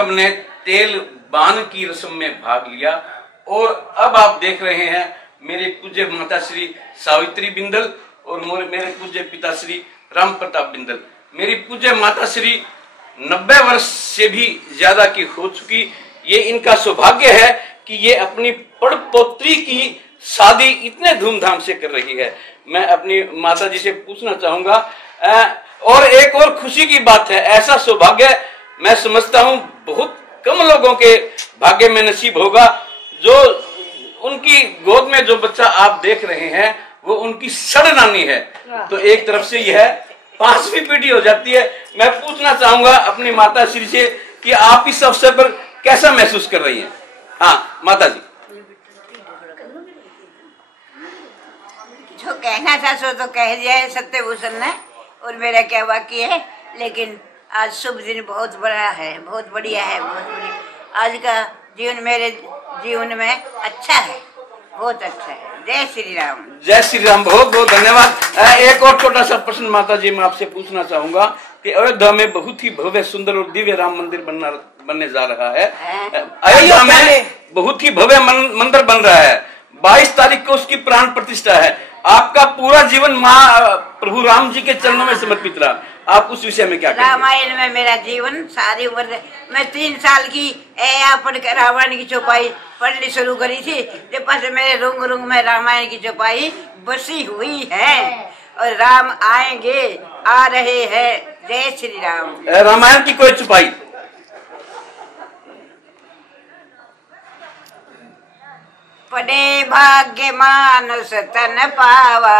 हमने तेल बान की रस्म में भाग लिया और अब आप देख रहे हैं मेरे पूज्य माता श्री सावित्री बिंदल और मेरे पूज्य पिता श्री राम प्रताप बिंदल। मेरी पूज्य माता श्री 90 वर्ष से भी ज्यादा की हो चुकी। ये इनका सौभाग्य है कि ये अपनी पड़पोत्री की शादी इतने धूमधाम से कर रही है। मैं अपनी माता जी से पूछना चाहूंगा और एक और खुशी की बात है, ऐसा सौभाग्य मैं समझता हूं बहुत कम लोगों के भाग्य में नसीब होगा। जो उनकी गोद में जो बच्चा आप देख रहे हैं वो उनकी सड़ नानी है, तो एक तरफ से यह 5वीं पीढ़ी हो जाती है। मैं पूछना चाहूंगा अपनी माता श्री से कि आप इस अवसर पर कैसा महसूस कर रही हैं? हाँ माता जी। जो कहना था सो तो कह दिया है सत्यभूषण ने, और मेरा क्या बाकी है। लेकिन आज शुभ दिन बहुत बड़ा है, बहुत बढ़िया है, बहुत बढ़िया। आज का जीवन मेरे जीवन में अच्छा है, बहुत अच्छा है। जय श्री राम। जय श्री राम। बहुत बहुत धन्यवाद। एक और छोटा सा प्रश्न माता जी मैं आपसे पूछना चाहूंगा कि अयोध्या में बहुत ही भव्य सुंदर और दिव्य राम मंदिर बनने जा रहा है। अयोध्या में बहुत ही भव्य मंदिर बन रहा है। 22 तारीख को उसकी प्राण प्रतिष्ठा है। आपका पूरा जीवन माँ प्रभु राम जी के चरणों में समर्पित रहा, आप उस विषय में क्या कहेंगे? रामायण में मेरा जीवन सारी उम्र, मैं 3 साल की पढ़कर रामायण की चौपाई पढ़नी शुरू करी थी, जब पास मेरे रुंग रुंग में रामायण की चौपाई बसी हुई है। और राम आएंगे, आ रहे हैं। जय श्री राम। रामायण की कोई चौपाई? पढ़े भाग्य मानुष तन पावा,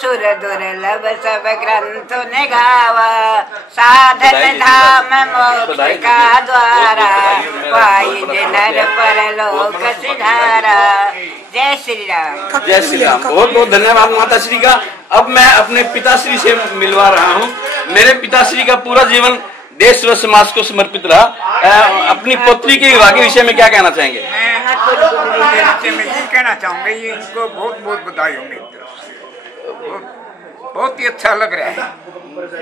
सुर दुर्लभ सब ग्रंथ ने गावा। साधन धाम मोक्ष का द्वारा, पाई नर परलोक सिधारा। जय श्री राम। जय श्री राम। बहुत बहुत धन्यवाद माता श्री का। अब मैं अपने पिताश्री से मिलवा रहा हूँ। मेरे पिताश्री का पूरा जीवन देश व समाज को समर्पित रहा। अपनी पुत्री के विवाह के विषय में क्या कहना चाहेंगे? मैं ये कहना चाहूंगा, ये इनको बहुत बहुत बधाई हो मेरी तरफ से। बहुत ही अच्छा लग रहा है।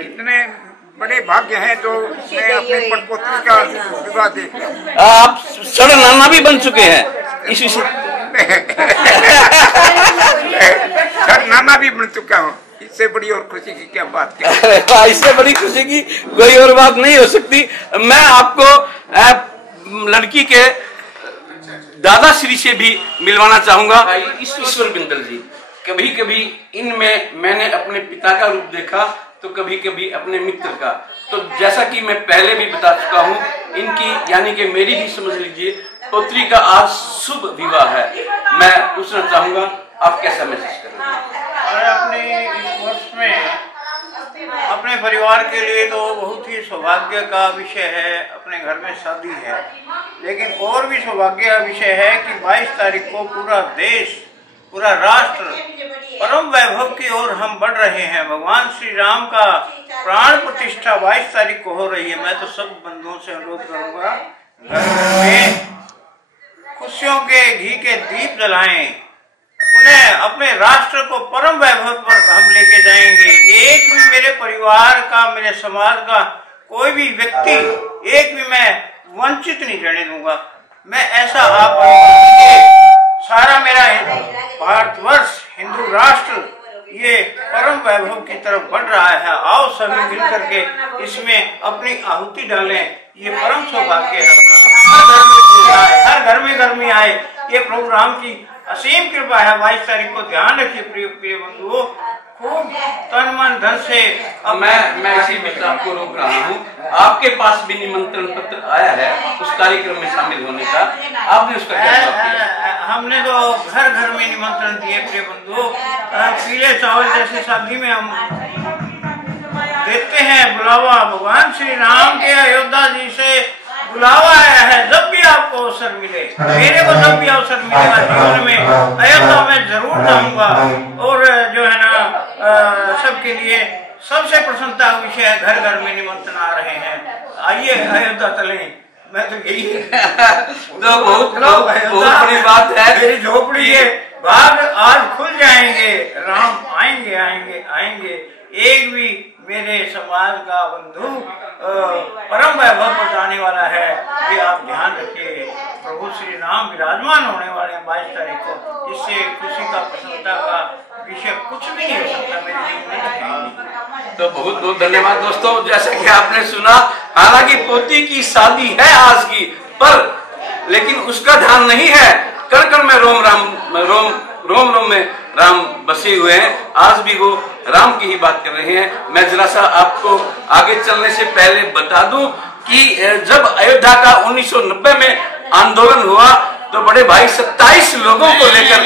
इतने बड़े भाग्य हैं जो मैं अपनी पड़पोत्री का विवाह देख रहा हूँ। आप सड़ नाना भी बन चुके हैं इस विषय सड़ नाना भी बन चुका हूँ। इससे बड़ी और खुशी की क्या बात है? इससे बड़ी खुशी की कोई और बात नहीं हो सकती। मैं आपको लड़की के दादाश्री से भी मिलवाना चाहूंगा। ईश्वर बिंदल जी, कभी कभी इनमें मैंने अपने पिता का रूप देखा तो कभी कभी अपने मित्र का। तो जैसा कि मैं पहले भी बता चुका हूं, इनकी यानी कि मेरी भी समझ लीजिए पुत्री का आज शुभ विवाह है। मैं पूछना चाहूंगा आप कैसा महसूस कर रहे हैं? अपने इस वर्ष में अपने परिवार के लिए तो बहुत ही सौभाग्य का विषय है, अपने घर में शादी है। लेकिन और भी सौभाग्य का विषय है कि 22 तारीख को पूरा देश, पूरा राष्ट्र परम वैभव की ओर हम बढ़ रहे हैं। भगवान श्री राम का प्राण प्रतिष्ठा 22 तारीख को हो रही है। मैं तो सब बंधुओं से अनुरोध करूंगा, घर में खुशियों के घी के दीप जलाएं, उन्हें अपने राष्ट्र को परम वैभव पर हम लेके जाएंगे। एक भी मेरे परिवार का, मेरे समाज का कोई भी व्यक्ति एक भी मैं वंचित नहीं रहने दूंगा। मैं ऐसा आप सारा मेरा भारतवर्ष, हिंदू राष्ट्र ये परम वैभव की तरफ बढ़ रहा है। आओ सभी मिलकर के इसमें अपनी आहुति डालें। ये परम सौभाग्य है। हर घर में गर्मी आए, ये प्रभु राम की असीम कृपा है। 22 तारीख को ध्यान रखिए प्रिय बंधुओं, खूब तन मन धन से। मैं इसी बीच आपको रोक रहा हूँ। आपके पास भी निमंत्रण पत्र आया है उस कार्यक्रम में शामिल होने का, आपने उसका क्या जवाब दिया? हमने तो घर घर में निमंत्रण दिए प्रिय बंधुओं। पीले चावल जैसे शादी में हम देते हैं बुलावा। भगवान श्री राम के अयोध्या जी से बुलावा आया है। जब भी आपको अवसर मिले, मेरे को जब भी अवसर मिलेगा जीवन में, अयोध्या में जरूर जाऊंगा। और जो है ना सबके लिए सबसे प्रसन्नता का विषय है, घर घर में निमंत्रण आ रहे हैं। आइए अयोध्या चलें। मैं तो यही तो बहुत बड़ी बात है। मेरी झोपड़ी के बाग आज खुल जाएंगे। राम आएंगे आएंगे आएंगे। एक भी मेरे समाज का बंधु परम वैभव पहुंचाने वाला है, ये आप ध्यान रखिए। प्रभु श्री राम विराजमान होने वाले हैं 22 तारीख को। इससे खुशी का, प्रसन्नता का विषय कुछ भी नहीं हो सकता मेरे जीवन में। तो बहुत बहुत धन्यवाद दोस्तों। जैसे कि आपने सुना, हालांकि पोती की शादी है आज की, पर लेकिन उसका ध्यान नहीं है। कण कण में रोम में राम बसे हुए हैं। आज भी वो राम की ही बात कर रहे हैं। मैं जरा सा आपको आगे चलने से पहले बता दूं कि जब अयोध्या का 1990 में आंदोलन हुआ तो बड़े भाई 27 लोगों को लेकर,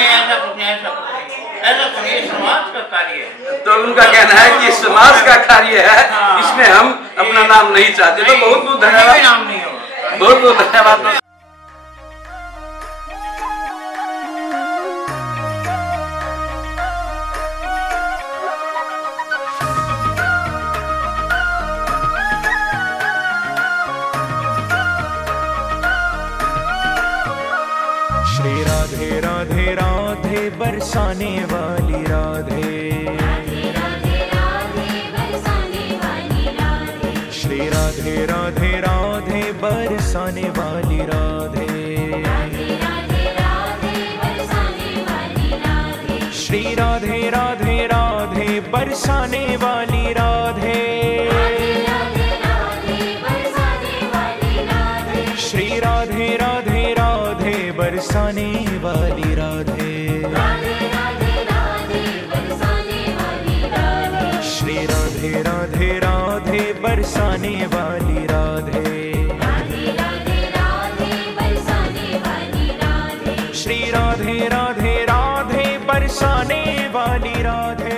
समाज का कार्य है, तो उनका कहना है कि समाज का कार्य है, इसमें हम अपना नाम नहीं चाहते। तो बहुत बहुत धन्यवाद, नाम नहीं होगा। बहुत बहुत धन्यवाद। श्री राधे राधे राधे बरसाने वाली राधे, श्री राधे राधे राधे बरसाने वाली राधे, श्री राधे राधे राधे बरसाने वाली राधे, श्री राधे राधे राधे बरसाने वाली राधे, श्री राधे राधे राधे बरसाने वाली राधे, श्री राधे राधे राधे बरसाने वाली राधे। श्री राधे राधे राधे बरसाने वाली राधे,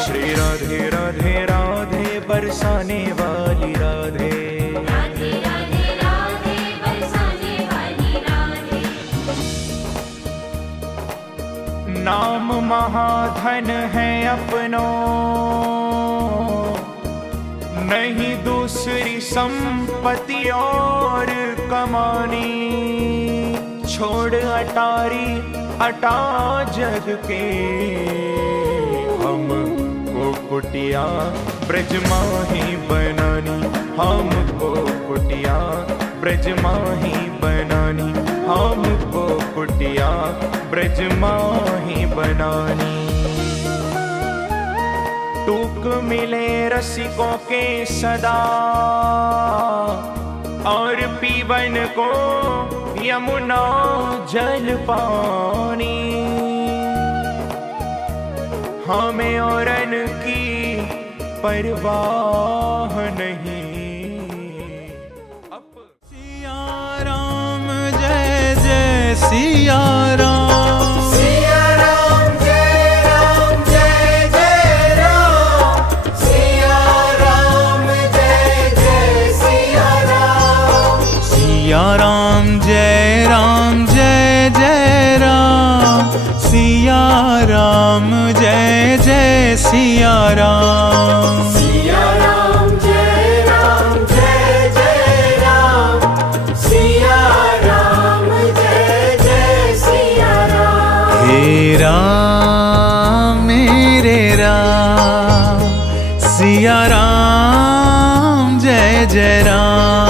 श्री राधे राधे राधे बरसाने वाली राधे, नाम महाधन है अपनो, नहीं दूसरी संपत्ति और कमानी, छोड़ अटारी अटा जग के, हमको कुटिया ब्रज माही बनानी, हमको कुटिया ब्रज माही बनानी, हमको कुटिया ब्रज माही बनानी। टूक मिले रसिकों के सदा और पीवन को यमुना जल पानी, हमें औरन की परवाह नहीं। सिया राम जय जय सिया राम, सिया राम जय जय राम, सिया राम जय जय सिया राम, सिया राम जय जय राम, सिया राम जय जय सिया राम, सिया राम जय जय राम, सिया राम सिया राम जय जय राम।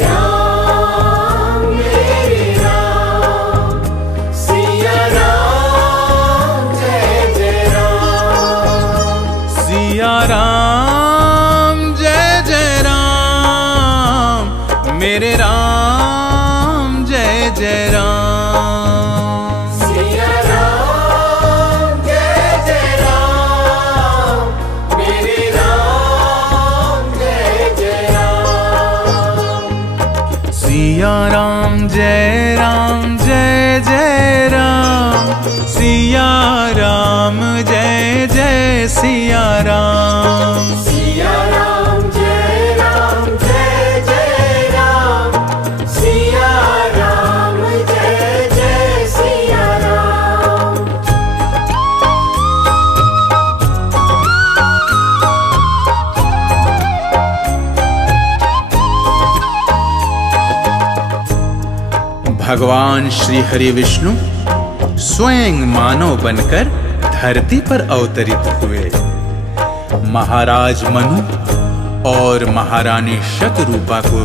राम मेरे राम सिया राम जय जय राम। सिया राम जय जय राम मेरे राम जय जय राम। सिया राम जय जय राम मेरे राम जय जय राम। सिया राम जय राम जय जय राम। सिया राम जय जय सिया राम। सिया राम जय जय राम सिया राम जय जय सिया राम। भगवान श्री हरि विष्णु स्वयं मानव बनकर धरती पर अवतरित हुए। महाराज मनु और महारानी शतरूपा को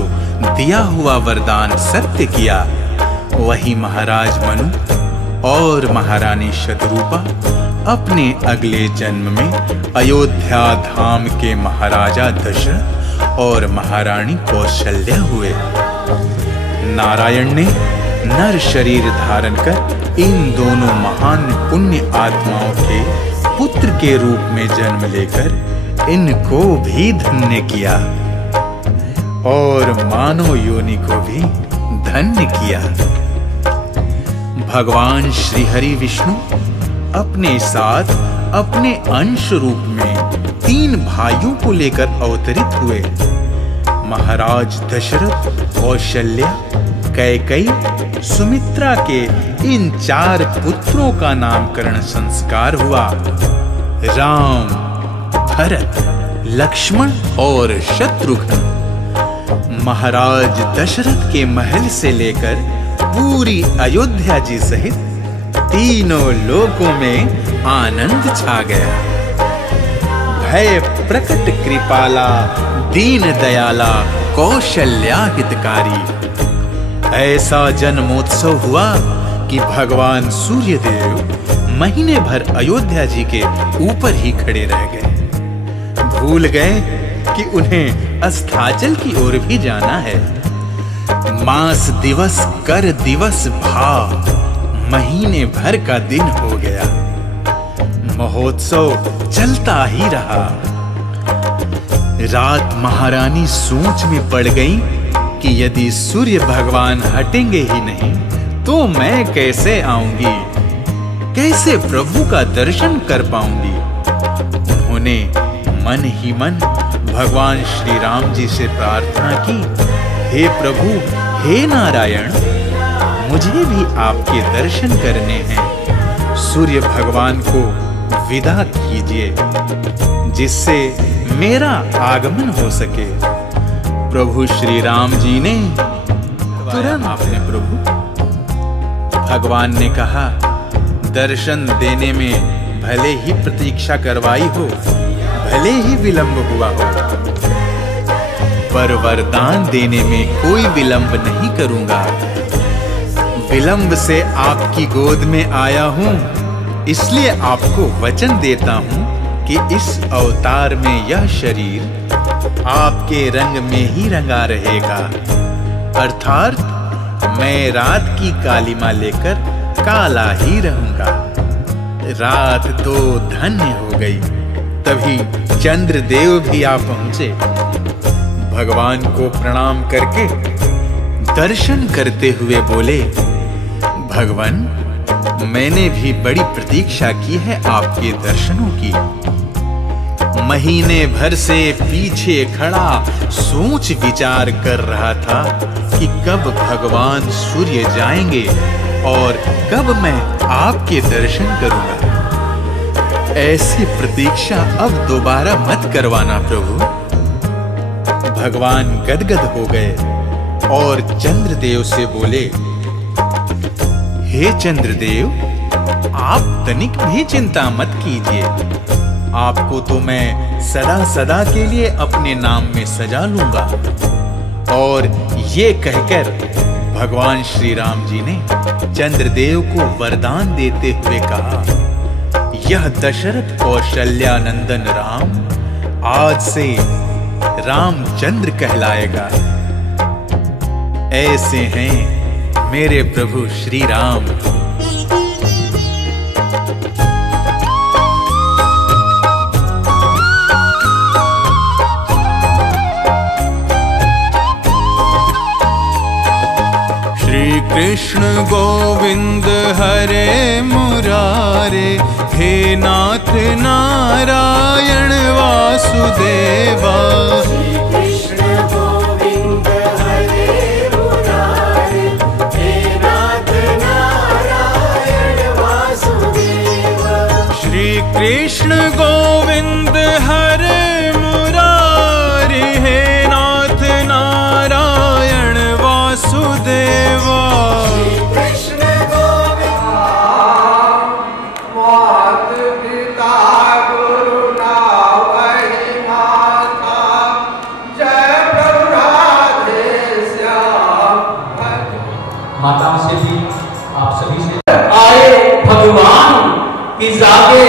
दिया हुआ वरदान सत्य किया। वही महाराज मनु और महारानी शतरूपा अपने अगले जन्म में अयोध्या धाम के महाराजा दशरथ और महारानी कौशल्या हुए। नारायण ने नर शरीर धारण कर इन दोनों महान पुण्य आत्माओं के पुत्र के रूप में जन्म लेकर इनको भी धन्य किया और मानव योनि को भी धन्य किया। भगवान श्री हरि विष्णु अपने साथ अपने अंश रूप में 3 भाइयों को लेकर अवतरित हुए। महाराज दशरथ, कौशल्या, कैकेयी, सुमित्रा के इन 4 पुत्रों का नामकरण संस्कार हुआ। राम, भरत, लक्ष्मण और शत्रुघ्न महाराज दशरथ के महल से लेकर पूरी अयोध्या जी सहित तीनों लोकों में आनंद छा गया। भय प्रकट कृपाला, दीन दयाला, कौशल्या हितकारी। ऐसा जन्मोत्सव हुआ कि भगवान सूर्यदेव महीने भर अयोध्या जी के ऊपर ही खड़े रह गए। भूल गए कि उन्हें अस्ताचल की ओर भी जाना है। मास दिवस कर दिवस भा, महीने भर का दिन हो गया। महोत्सव चलता ही रहा। रात महारानी सोच में पड़ गई कि यदि सूर्य भगवान हटेंगे ही नहीं तो मैं कैसे आऊंगी, कैसे प्रभु का दर्शन कर पाऊंगी। उन्होंने मन ही मन भगवान श्री राम जी से प्रार्थना की, हे प्रभु, हे नारायण, मुझे भी आपके दर्शन करने हैं। सूर्य भगवान को विदा कीजिए जिससे मेरा आगमन हो सके। प्रभु श्री राम जी ने तुरंत आपने प्रभु, भगवान ने कहा, दर्शन देने में भले ही प्रतीक्षा करवाई हो, भले ही विलंब हुआ हो, पर वरदान देने में कोई विलंब नहीं करूंगा। विलंब से आपकी गोद में आया हूं, इसलिए आपको वचन देता हूं कि इस अवतार में यह शरीर आपके रंग में ही रंगा रहेगा। अर्थात मैं रात की कालिमा लेकर काला ही रहूंगा। रात तो धन्य हो गई। तभी चंद्रदेव भी आ पहुंचे। भगवान को प्रणाम करके दर्शन करते हुए बोले, भगवान, मैंने भी बड़ी प्रतीक्षा की है आपके दर्शनों की। महीने भर से पीछे खड़ा सोच विचार कर रहा था कि कब भगवान सूर्य जाएंगे और कब मैं आपके दर्शन करूंगा। ऐसी प्रतीक्षा अब दोबारा मत करवाना प्रभु। भगवान गदगद हो गए और चंद्रदेव से बोले, हे चंद्रदेव, आप तनिक भी चिंता मत कीजिए। आपको तो मैं सदा सदा के लिए अपने नाम में सजा लूंगा। और ये कहकर भगवान श्री राम जी ने चंद्रदेव को वरदान देते हुए कहा, यह दशरथ कौशल्यानंदन राम आज से रामचंद्र कहलाएगा। ऐसे हैं मेरे प्रभु श्री राम। श्री कृष्ण गोविंद हरे मुरारे, हे नाथ नारायण वासुदेवा। श्री कृष्ण गोविंद हरे मुरारे, हे नाथ नारायण वासुदेवा। श्री कृष्ण गोविंद हरे मुरारे, हे नाथ नारायण वासुदेवा। माताओं से भी आप सभी से आए भगवान की जागे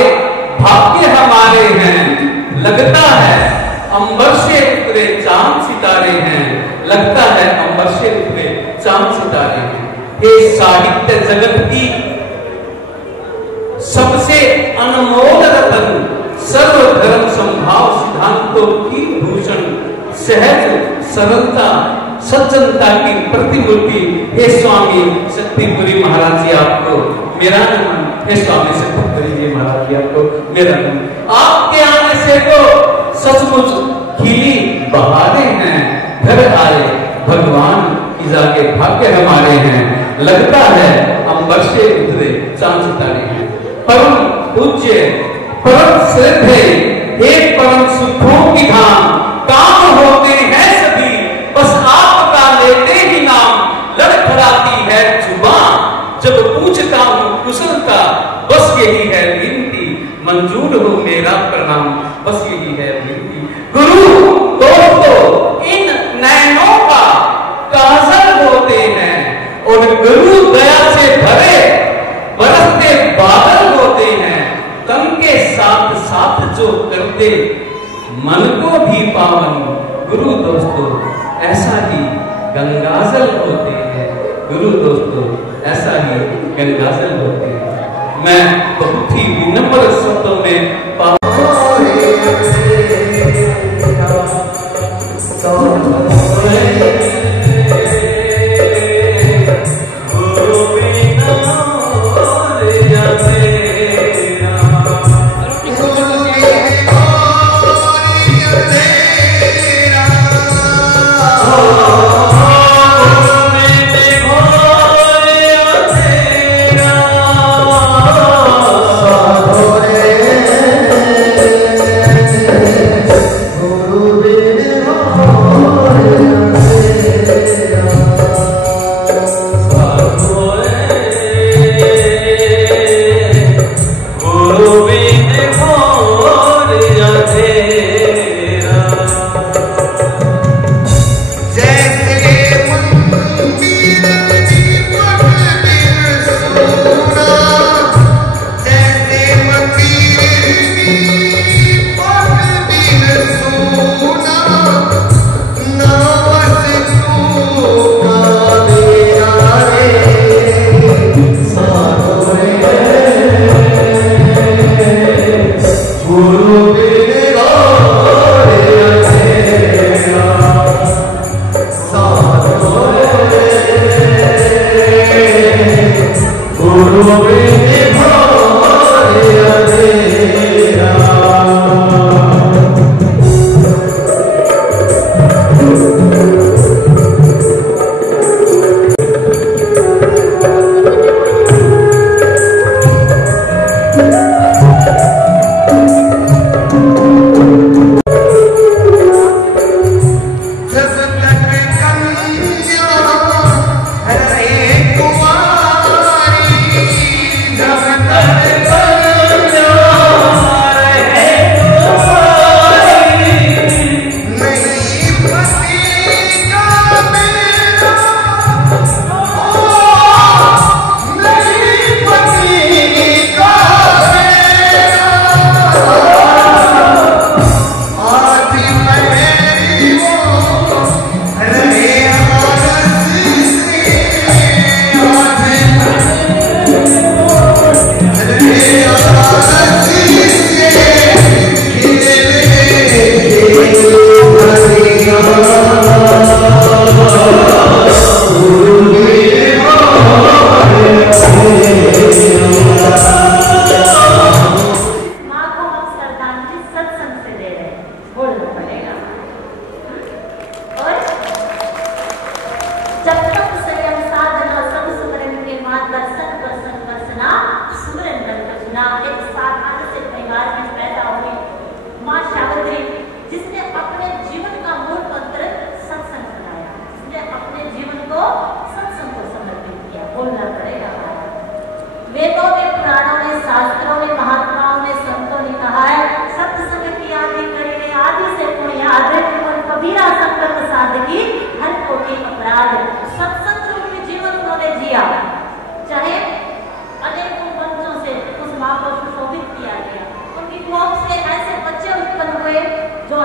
भाग्य हमारे हैं। लगता है अंबर से उतरे चांद सितारे हैं, लगता है अंबर से उतरे चांद सितारे हैं। ये साहित्य जगत की सबसे अनमोल रतन, सर्वधर्म संभाव सिद्धांतों की भूषण, सहज सरलता सज्जनता की प्रतिमूर्ति, हे स्वामी शक्तिपुरी महाराज जी आपको मेरा नमन। हे स्वामी शक्तिपुरी जी महाराज जी आपको मेरा नमन। आपके आने से तो सचमुच खिली बहारें हैं, घर आए भगवान की जाके भाग्य हमारे हैं। लगता है अंबर से उतरे चांद सितारे हैं। परम पूज्य परम श्रद्धे, हे परम सुखों की धाम, काम होते हैं सभी बस आपका लेते ही नाम। लड़खड़ाती है जुबान जब पूछता हूँ कुशल का, बस यही है विनती मंजूर हो मेरा प्रणाम, बस यही है विनती। गुरु दोस्तों इन नैनों का काजल होते हैं, और गुरु दया से भरे बरसते बादल होते हैं। तन के साथ साथ जो करते मन को भी पावन, गुरु दोस्तों ऐसा ही गंगाजल होते हैं। गुरु दोस्तों ऐसा ही गंगाजल होते हैं। मैं बहुत ही विनम्र शब्दों में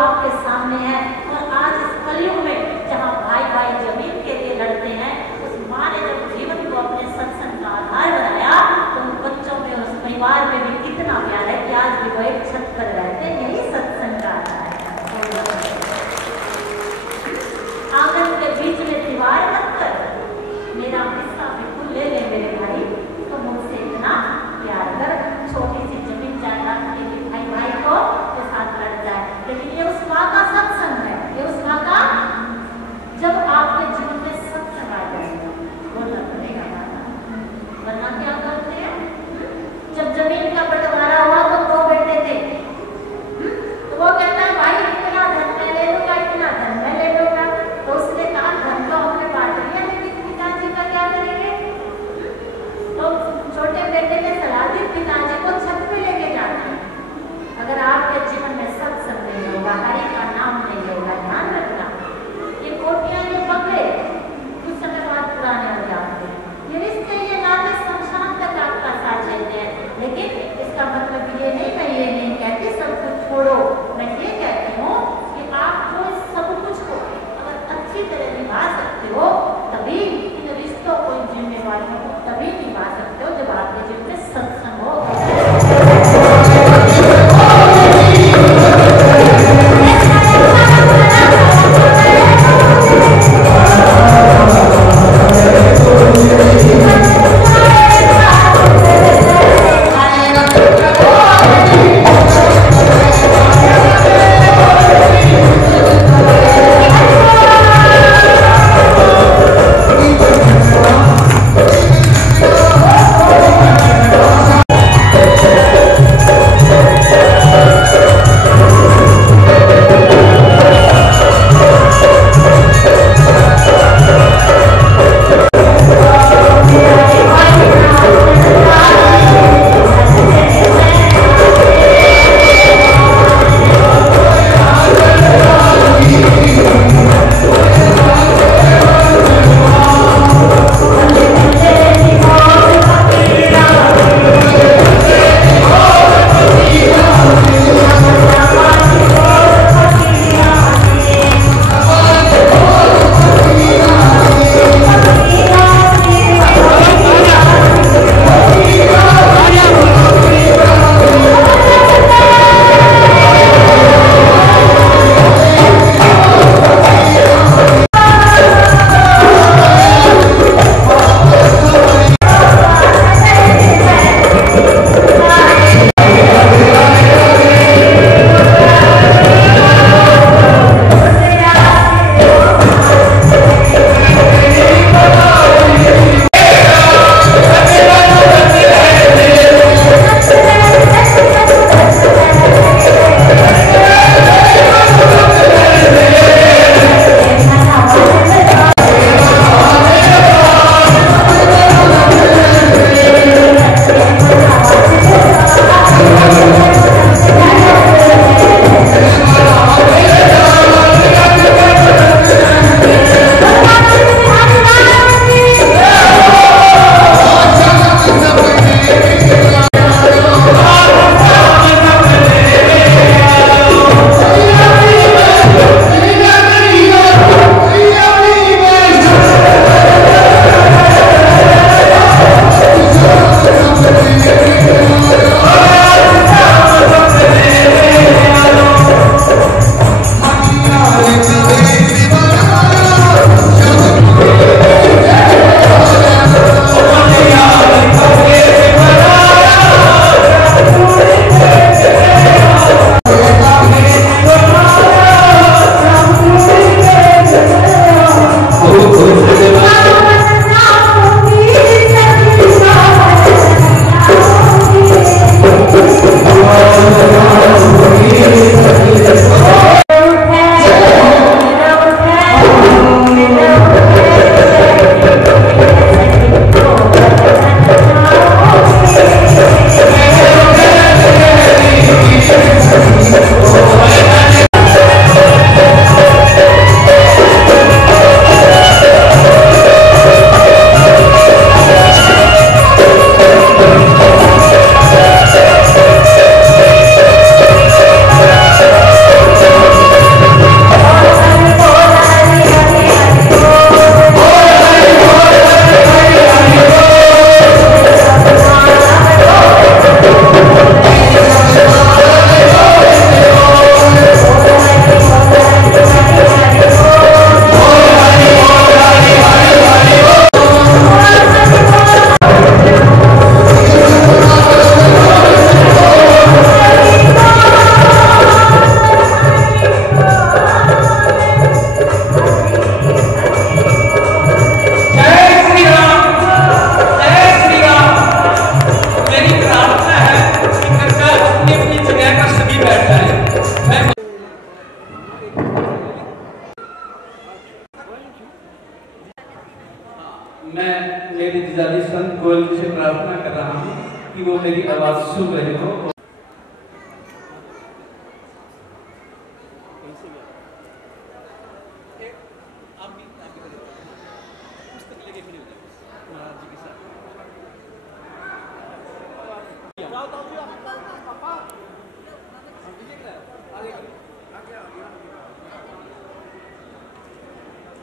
आपके सामने है। और आज इस कलयुग में जहाँ भाई भाई जमीन के लिए लड़ते हैं, उस माँ ने जब जीवन को अपने सत्संग का आधार बनाया तो उन बच्चों में, उस परिवार में भी कितना प्यार है कि आज भी वो एक छत पर रहते हैं। यही सत्संग का आधार है। आंगन के बीच में दीवार मत कर, मेरा हिस्सा बिल्कुल ले ले मेरे भाई, तो मुझसे इतना प्यार कर। छोटी सी जमीन जायदाद के लिए भाई भाई को के साथ लड़ जाए, लेकिन ये उस माँ का सत्संग है।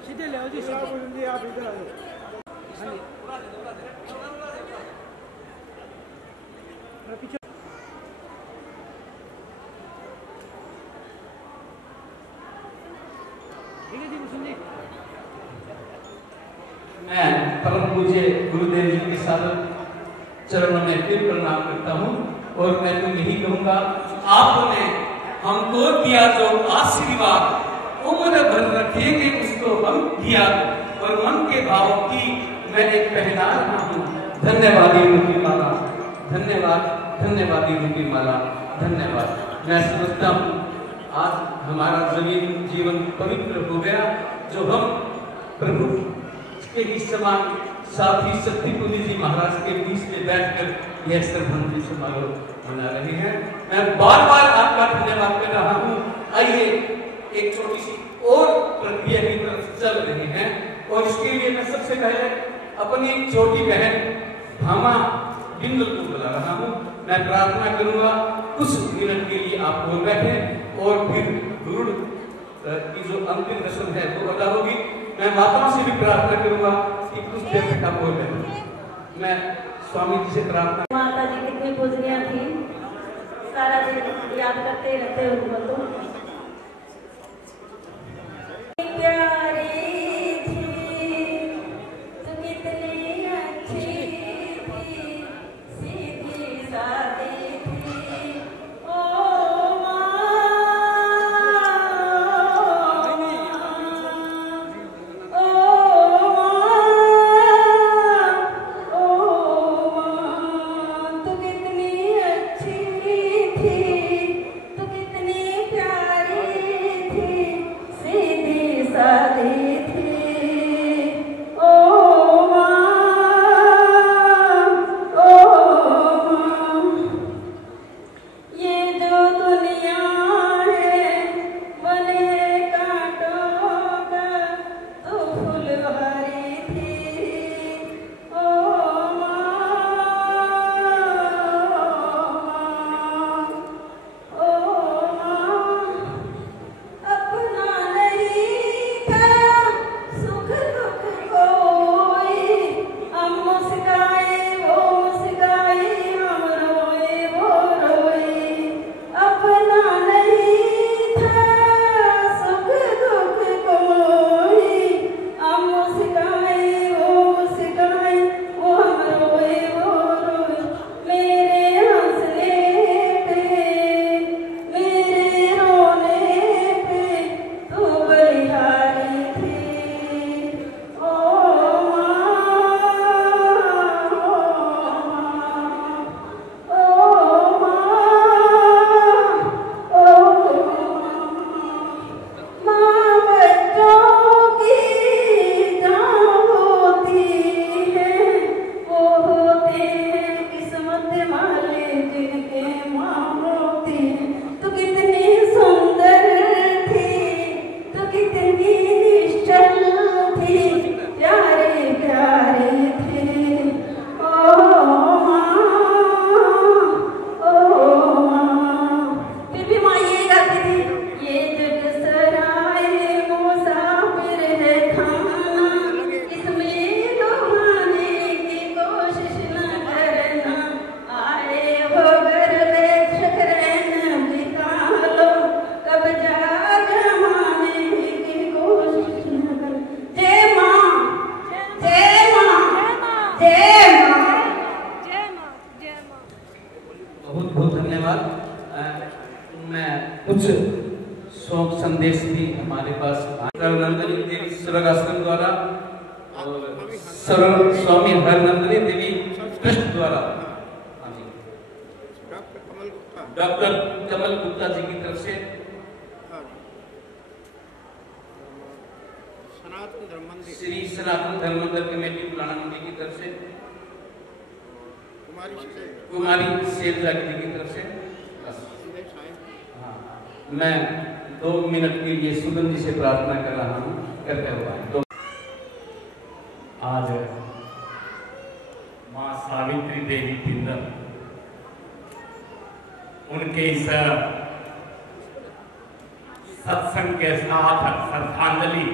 सीधे ले आओ जी, सीधे आप इधर आ जाओ। पीछे मैं परम पूज्य गुरुदेव जी के साथ चरणों में फिर प्रणाम करता हूँ और मैं तो यही कहूँगा, आपने हमको दिया जो आशीर्वाद उम्र भर रखेंगे उसको हम दिया, और मन के भावों की मैं एक पहना रहा हूँ। धन्यवादी रूपी माला, धन्यवाद, धन्यवादी रूपी माला, धन्यवाद। मैं समझता हूँ आज हमारा जमीन जीवन पवित्र हो गया, जो हम प्रभु के ही समान साथी शक्तिपुरी जी महाराज के बीच में बैठकर यह श्रद्धांजलि समारोह मना रहे हैं। मैं बार बार आपका धन्यवाद कर रहा हूँ। आइए एक छोटी सी और प्रक्रिया की तरफ चल रहे हैं, और इसके लिए मैं सबसे पहले अपनी छोटी बहन भामा बिंदल को बुला रहा हूँ। मैं प्रार्थना करूंगा कुछ मिनट के लिए आप और बैठे, और फिर गुरु की जो अंतिम रस्म है वो अदा होगी। मैं माताओं से भी प्रार्थना करूंगा कि कुछ देर तक आप और बैठे। मैं स्वामी जी से प्रार्थना। माता जी कितनी पूजनीय थी, सारा दिन याद करते रहते उनको। तो प्यारी थी तो कितनी अच्छी थी, सीधी सादी थी, ओ माँ, तो कितनी अच्छी थी, तो कितनी प्यारी थी, सीधी सादी थी, ओ माँ, ओ माँ। ये जो दुनिया है बने कांटों का, तो फुलवारी थी, ओ माँ, ओ माँ। अपना नहीं था सुख दुख कोई, हम मुस्काए वो मुस्काई, हम रोए वो रोई। अपना नहीं था सुख दुख कोई, हम मुस्काए वो मुस्काई, वो हम रोए वो रोई। मेरे हंसने पे, मेरे रोने पे तू बलिहारी थी, ओ माँ, ओ माँ, ओ माँ। बच्चों की जान होती है, वो होते हैं किस्मत वाले जिनके माँ होती है। तो कितनी सुंदर थी, तो कितनी निश्चल थी, प्यारे प्यारे थे, ओ माँ, ओ माँ। फिर भी माँ ये गाती थी, ये जग सराय मुसाफिर है खाना, इसमें लुभाने की कोशिश न करना, आए हो घर बेशक रहना बिता लो, कब जा जमाने की कोशिश न कर। जय माँ, जय माँ, जय माँ। बहुत बहुत धन्यवाद। मैं कुछ शोक संदेश भी हमारे पास नंदनी देवी स्वर्गाश्रम द्वारा और स्वामी हरनंदनी देवी ट्रस्ट द्वारा, हाँ जी, डॉक्टर कमल गुप्ता जी की तरफ से श्री सनातन धर्म मंदिर कमेटी पुराना मंदिर की तरफ से, कुमारी सेठ जी की तरफ से। हाँ, मैं 2 मिनट के लिए सुगंधी से प्रार्थना कर रहा हूँ, करते हुए। आज माँ सावित्री देवी बिंदल, उनके इस सत्संग के साथ श्रद्धांजलि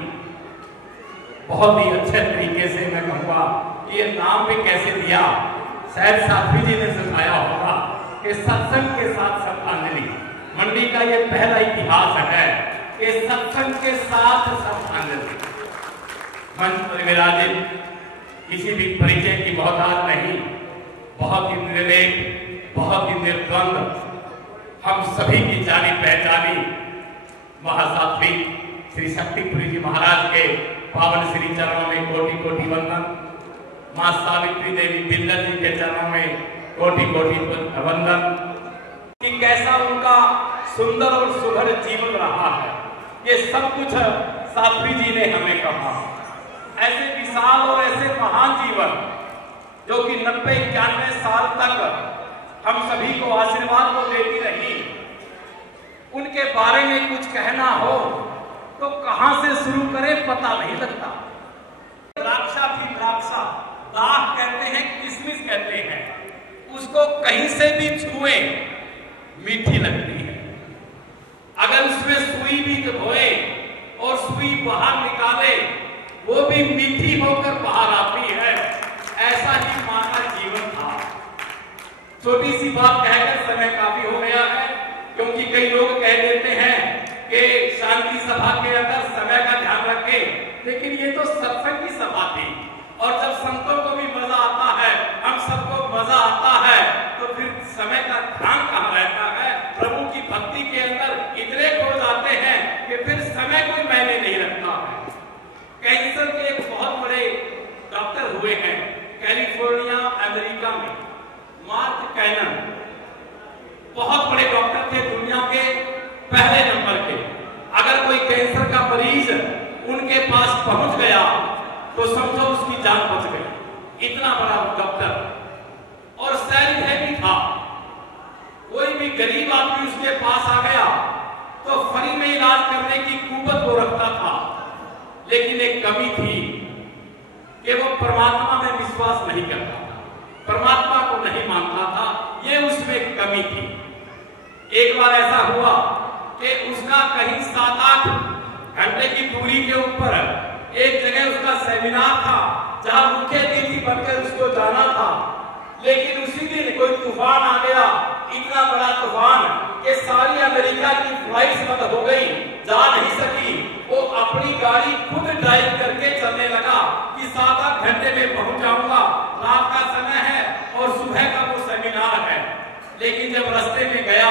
बहुत ही अच्छे तरीके से मैं कहूँगा, ये नाम भी कैसे दिया, शायद साथी जी ने सिखाया होगा कि सत्संग के साथ श्रद्धांजलि। मंडी का ये पहला इतिहास है कि सत्संग के साथ श्रद्धांजलि। मंच पर विराजित किसी भी परिचय की बहुतायत नहीं, बहुत ही निर्लेप, बहुत ही निर्द्वंद, हम सभी की जानी पहचानी महासाध्वी श्री शक्तिपुरी जी महाराज के पावन श्री चरणों में कोटि कोटि वंदन। माँ सावित्री देवी बिंदल जी के चरणों में कोटि कोटि वंदन। कि कैसा उनका सुंदर और सुघड़ जीवन रहा है, ये सब कुछ साध्वी जी ने हमें कहा। ऐसे विशाल और ऐसे महान जीवन जो कि 90-91 साल तक हम सभी को आशीर्वाद को देती रही, उनके बारे में कुछ कहना हो तो कहां से शुरू करें पता नहीं लगता। द्राक्षा भी द्राक्षा, दाख कहते हैं, किशमिश कहते हैं, उसको कहीं से भी छुए मीठी लगती है। अगर उसमें सुई भी धोए और सुई बाहर निकाले, वो भी मीठी होकर बाहर आती है। ऐसा ही मां का जीवन था। छोटी सी बात कहकर समय काफी हो गया है, क्योंकि कई लोग कह देते हैं कि शांति सभा के अंदर समय का ध्यान रखें, लेकिन ये तो सत्संग की सभा थी, और जब संतों को भी मजा आता है, हम सबको मजा आता है, तो फिर समय का ध्यान कहाँ रहता है। प्रभु की भक्ति के अंदर इतने खो जाते हैं कि फिर समय कोई मायने नहीं रखता है। कैंसर के एक बहुत बड़े डॉक्टर हुए हैं कैलिफोर्निया अमेरिका में, मार्क कैनन, बहुत बड़े डॉक्टर थे, दुनिया के पहले नंबर के। अगर कोई कैंसर का मरीज उनके पास पहुंच गया तो समझो उसकी जान बच गई। इतना बड़ा डॉक्टर, और सैलरी है भी था। कोई भी गरीब आदमी उसके पास आ गया तो फ्री में इलाज करने की कुवत वो रखता था, लेकिन एक कमी थी कि वो परमात्मा में विश्वास नहीं करता था, परमात्मा को नहीं मानता था, ये उसमें कमी थी। एक बार ऐसा हुआ कि उसका कहीं 7-8 घंटे की दूरी के ऊपर एक जगह उसका सेमिनार था, जहां मुख्य अतिथि बनकर उसको जाना था, लेकिन उसी दिन कोई तूफान आ गया, इतना बड़ा तूफान कि सारी अमेरिका की फ्लाइट्स बंद हो गई, जा नहीं सकी। वो अपनी गाड़ी खुद ड्राइव करके चलने लगा कि 7-8 घंटे में पहुंच जाऊंगा, रात का समय है और सुबह का वो सेमिनार है। लेकिन जब रास्ते में गया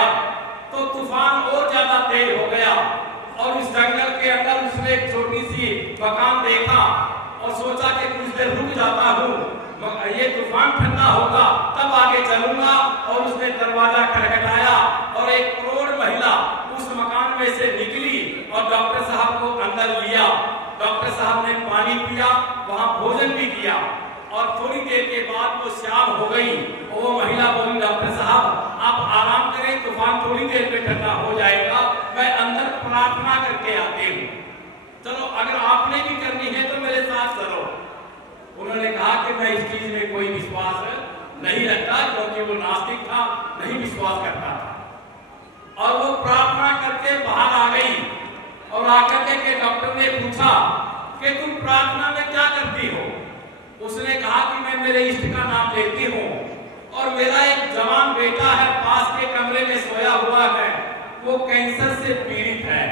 तो तूफान और ज्यादा तेज हो गया, और उस जंगल के अंदर उसने एक छोटी सी मकान देखा और सोचा कि कुछ देर रुक जाता हूँ, ये तूफान ठंडा होगा तब आगे चलूंगा। और उसने दरवाजा खटखटाया और एक करोड़ महिला उस मकान में से निकली और डॉक्टर साहब को अंदर लिया। डॉक्टर साहब ने पानी पिया, वहां भोजन भी किया, और थोड़ी देर के बाद वो शाम हो गई। वो महिला बोली, डॉक्टर साहब आप आराम करें, तूफान थोड़ी देर में ठंडा हो जाएगा, मैं अंदर प्रार्थना करके आती हूँ। चलो अगर आपने भी करनी है तो मेरे साथ चलो। उन्होंने कहा कि मैं इस चीज में कोई विश्वास नहीं रखता, क्योंकि वो नास्तिक था, नहीं विश्वास करता था। और वो प्रार्थना करके बाहर आ गई, और आकर के डॉक्टर ने पूछा कि तुम प्रार्थना में क्या करती हो। उसने कहा कि मैं मेरे इष्ट का नाम लेती हूँ, और मेरा एक जवान बेटा है, पास के कमरे में सोया हुआ है, वो कैंसर से पीड़ित है।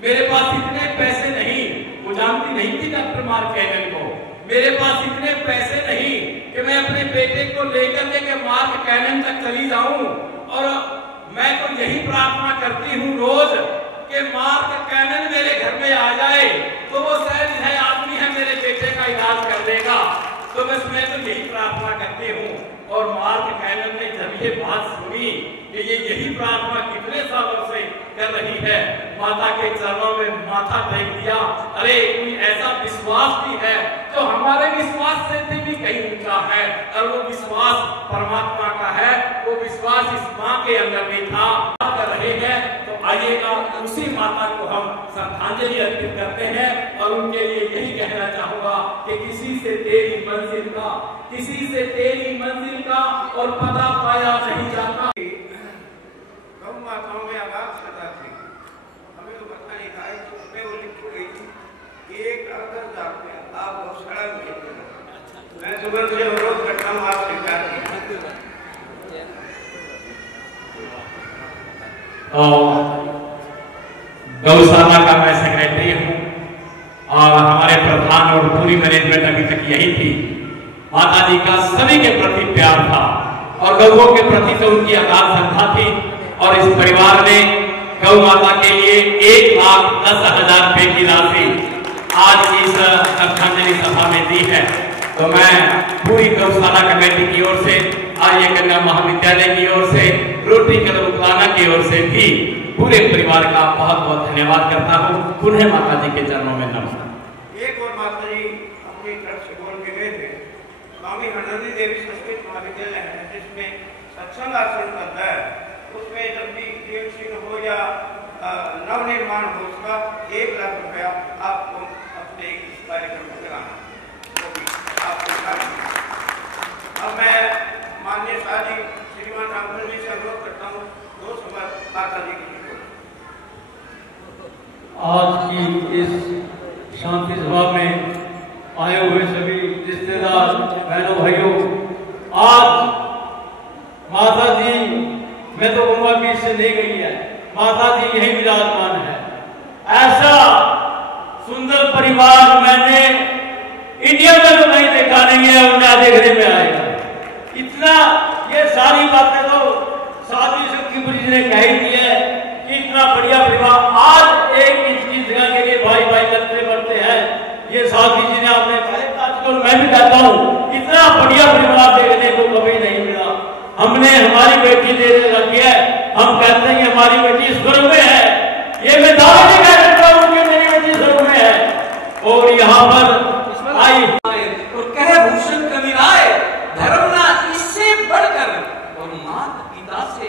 मेरे पास इतने पैसे नहीं, वो जानती नहीं थी डॉक्टर मार्क कैनन को, मेरे पास इतने पैसे नहीं कि मैं अपने बेटे को लेकर के मार्क कैनन तक चली जाऊं। और मैं तो यही प्रार्थना करती हूँ रोज कि मार्क कैनन मेरे घर में आ जाए तो वो शायद है आदमी है, मेरे बेटे का इलाज कर देगा। तो मैं तो यही प्रार्थना करती हूँ। और मार्क कैनन ने जब ये बात सुनी कि ये यही प्रार्थना कितने सालों से कर रही है, माता के चरणों में माथा टेक दिया। अरे कोई ऐसा विश्वास भी है जो हमारे विश्वास से भी कहीं ऊंचा है, और वो विश्वास परमात्मा का है। वो विश्वास इस माँ के अंदर भी था। कर रहे हैं तो आइएगा उसी माता को हम श्रद्धांजलि अर्पित करते हैं और उनके लिए यही कहना चाहूंगा कि किसी से तेरी मंजिल का और पता पाया नहीं जाता। गौ माताओं में आवाज सदा थी, हमें तो पता नहीं था, उसमें वो लिख गई थी कि 1,000 रुपया आप गौशाला में देते हो। मैं सुबह से अनुरोध करता हूँ आप स्वीकार कीजिए। गौशाला का मैं सेक्रेटरी हूँ और हमारे प्रधान और पूरी मैनेजमेंट अभी तक यही थी। माता जी का सभी के प्रति प्यार था और गौओं के प्रति तो उनकी अगाध श्रद्धा थी और इस परिवार ने गौ माता के लिए 1,10,000 रुपए की राशि आज इस श्रद्धांजलि सभा में दी है। तो मैं पूरी गौशाला कमेटी की ओर से, आर्य कन्या महाविद्यालय की ओर से, रोटरी क्लब उकलाना की ओर से भी पूरे परिवार का बहुत बहुत धन्यवाद करता हूँ। पुनः माता जी के चरणों में नमस्कार। एक और माता जी अपनी तरफ से बोल के गए थे, स्वामी हरनंदी देवी संस्कृत महाविद्यालय है जिसमें सत्संग आश्रम चलता है, उसमें जब भी क्रियाशील हो या नवनिर्माण हो उसका 1,00,000 रुपया आपको अपने इस कार्यक्रम में लगाना। अब मैं माननीय शाह जी श्रीमान रामचंद्र जी से अनुरोध करता हूँ 2 शब्द माता जी की। आज की इस शांति सभा में आए हुए सभी रिश्तेदार, बहनों, भाइयों, आज माता जी, मैं तो कहूँगा कि इससे नहीं गई है, माता जी यही विराजमान है। ऐसा सुंदर परिवार मैंने इंडिया में तो नहीं देखा, नहीं है, उनका देखने में आएगा। इतना ये सारी बातें तो साध्वी शक्तिपुरी जी ने कही दी है कि इतना बढ़िया परिवार आज 1 इंच की जगह के लिए भाई भाई करते बढ़ते हैं। ये साध्वी जी ने आपने आजकल मैं भी कहता हूँ इतना बढ़िया परिवार देखने को कभी नहीं मिला। हमने हमारी बेटी दे रखी है, हम कहते हैं हमारी बेटी स्वर्ग में है, ये मैं दावा नहीं कह सकता हूँ कि मेरी बेटी स्वर्ग में है। और यहाँ पर आई और कहे भूषण कविराय धर्मना इससे बढ़कर और माता पिता से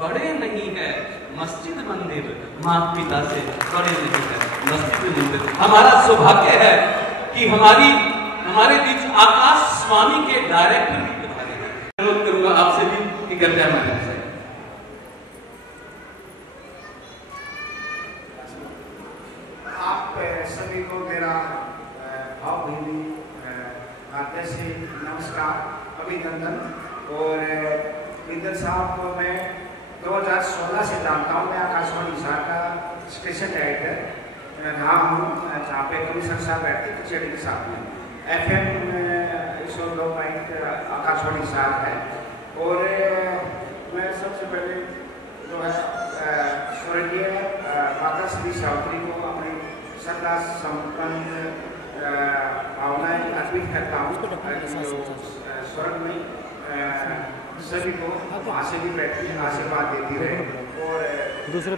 बड़े नहीं है मस्जिद मंदिर, माता पिता से बड़े नहीं है मस्जिद मंदिर। हमारा सौभाग्य है कि हमारे बीच आकाश स्वामी के डायरेक्टर भी पधारे हैं। अनुरोध करूंगा आपसे भी कि कृपया हमारे से आप सभी को मेरा भावभीनी आदर से नमस्कार, अभिनंदन। और बिंदल साहब को मैं 2016 से जानता हूँ। मैं आकाशवाणी हिसार का स्टेशन डायरेक्टर रहा हूँ, जहाँ पे कमिश्नर साहब बैठते खिचड़ी के साथ में। FM 102 आकाशवाणी हिसार है। और मैं सबसे पहले जो है स्वर्गीय माता श्री सावित्री को अपनी श्रद्धा संपन्न भावनाएं अर्पित करता हूँ। स्वर्ग में सभी को वहाँ से भी बैठी आशीर्वाद देती रहे। और दूसरे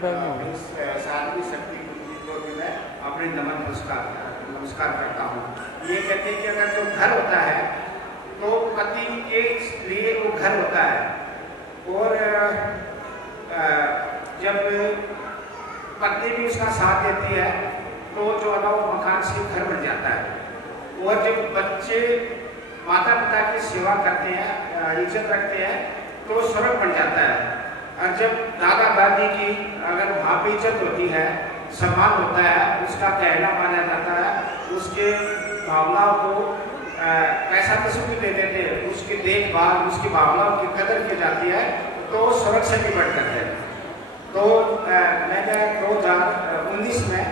साध्वी शक्ति को भी मैं अपने नमस्कार करता हूँ। ये कहते हैं कि अगर जो घर होता है तो पति के लिए वो घर होता है, और जब पत्नी भी उसका साथ देती है तो जो है वो मकान से घर बन जाता है। और जब बच्चे माता पिता की सेवा करते हैं, इज्जत रखते हैं, तो स्वर्ग बन जाता है। और जब दादा दादी की अगर वहाँ पे इज्जत होती है, सम्मान होता है, उसका कहना माना जाता है, उसके भावनाओं को पैसा किसी भी दे देते हैं, उसकी देखभाल, उसकी भावनाओं की कदर की जाती है, तो स्वर्ग से भी बढ़ जाते हैं। तो मैंने 2019 में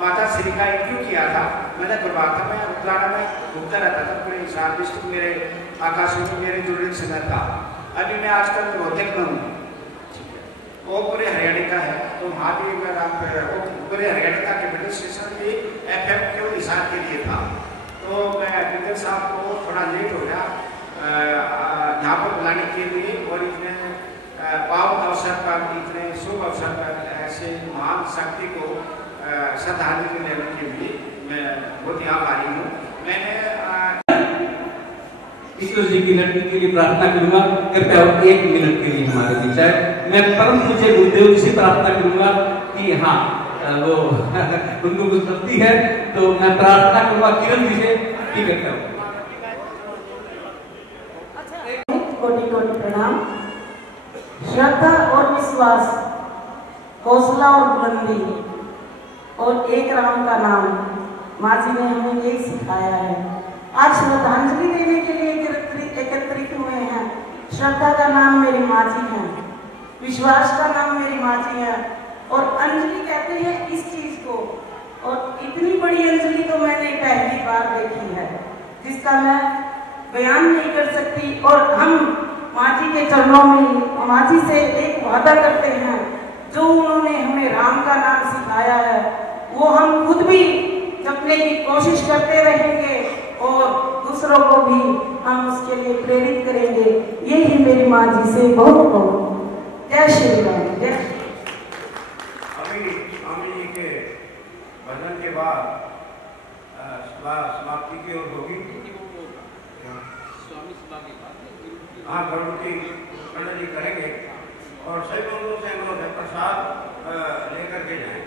माता श्री का इंटरव्यू किया था। मैंने गुरबाता में उतलाना में घूमता रहता था, पूरे हिसार डिस्ट्रिक्ट मेरे आकाशवाणी मेरे जुड़ने से मैं था। अभी मैं आजकल रोहतक में हूँ, वो पूरे हरियाणा का है, तो वहाँ भी मेरा वो पूरे हरियाणा का कैपिटल स्टेशन भी FM के हिसार के लिए था। तो मैं बिंदल साहब को थोड़ा लेट हो गया यहाँ पर बुलाने के लिए, और इतने पावन अवसर पर, इतने शुभ अवसर पर ऐसे महान शक्ति को श्रद्धांजलि देने के लिए मैं बहुत ही आभारी हूँ। मैंने ईश्वर जी की लड़की के लिए प्रार्थना करूंगा, कृपया 1 मिनट के लिए हमारे बीच आए। मैं परम पूज्य गुरुदेव जी से प्रार्थना करूंगा कि हाँ वो उनको कुछ गलती है तो मैं प्रार्थना करूंगा किरण जी से की करता हूँ। कोटि कोटि प्रणाम। श्रद्धा और विश्वास, हौसला और बुलंदी और एक राम का नाम, माँ जी ने हमें एक सिखाया है। आज श्रद्धांजलि देने के लिए एकत्रित हुए हैं। श्रद्धा का नाम मेरी माँ जी है, विश्वास का नाम मेरी माँ जी है और अंजलि कहते हैं इस चीज को। और इतनी बड़ी अंजलि तो मैंने पहली बार देखी है जिसका मैं बयान नहीं कर सकती। और हम माँ जी के चरणों में माँ जी से एक वादा करते हैं, जो उन्होंने हमें राम का नाम सिखाया है वो हम खुद भी जपने की कोशिश करते रहेंगे और दूसरों को भी हम उसके लिए प्रेरित करेंगे। यही मेरी माँ जी से बहुत बहुत जय श्री राम। जय अभी स्वामी जी के भजन के बाद समाप्ति की ओर होगी। हाँ, गर्भवती पंडित जी करेंगे और सभी लोगों से अनुरोध है प्रसाद लेकर के जाएं।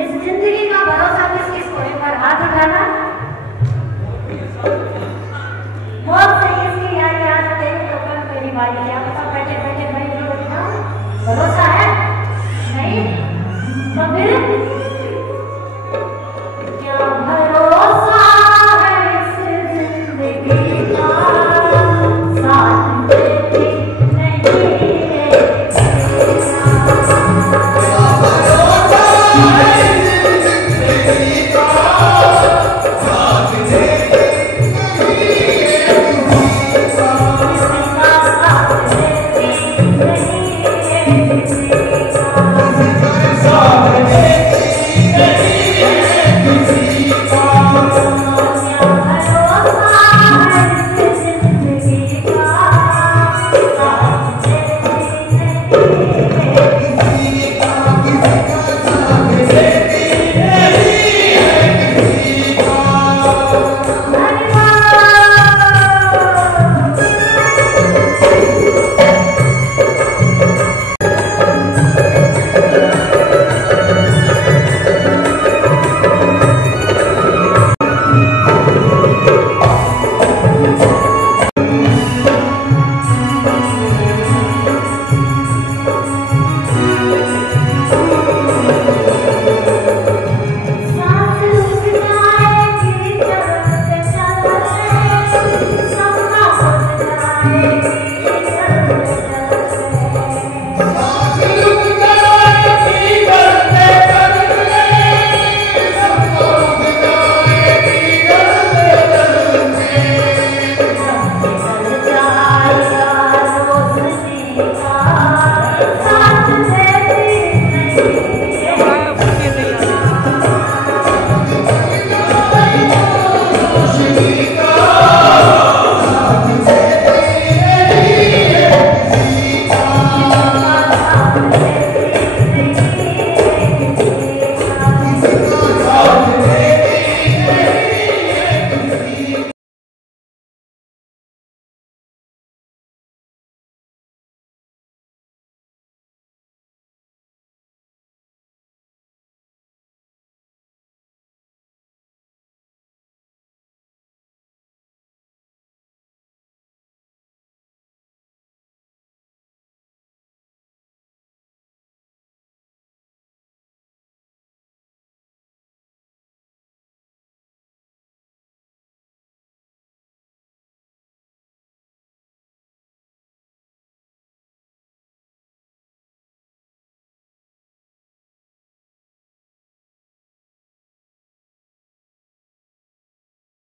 इस जिंदगी का भरोसा किस किस को, एक बार हाथ उठाना।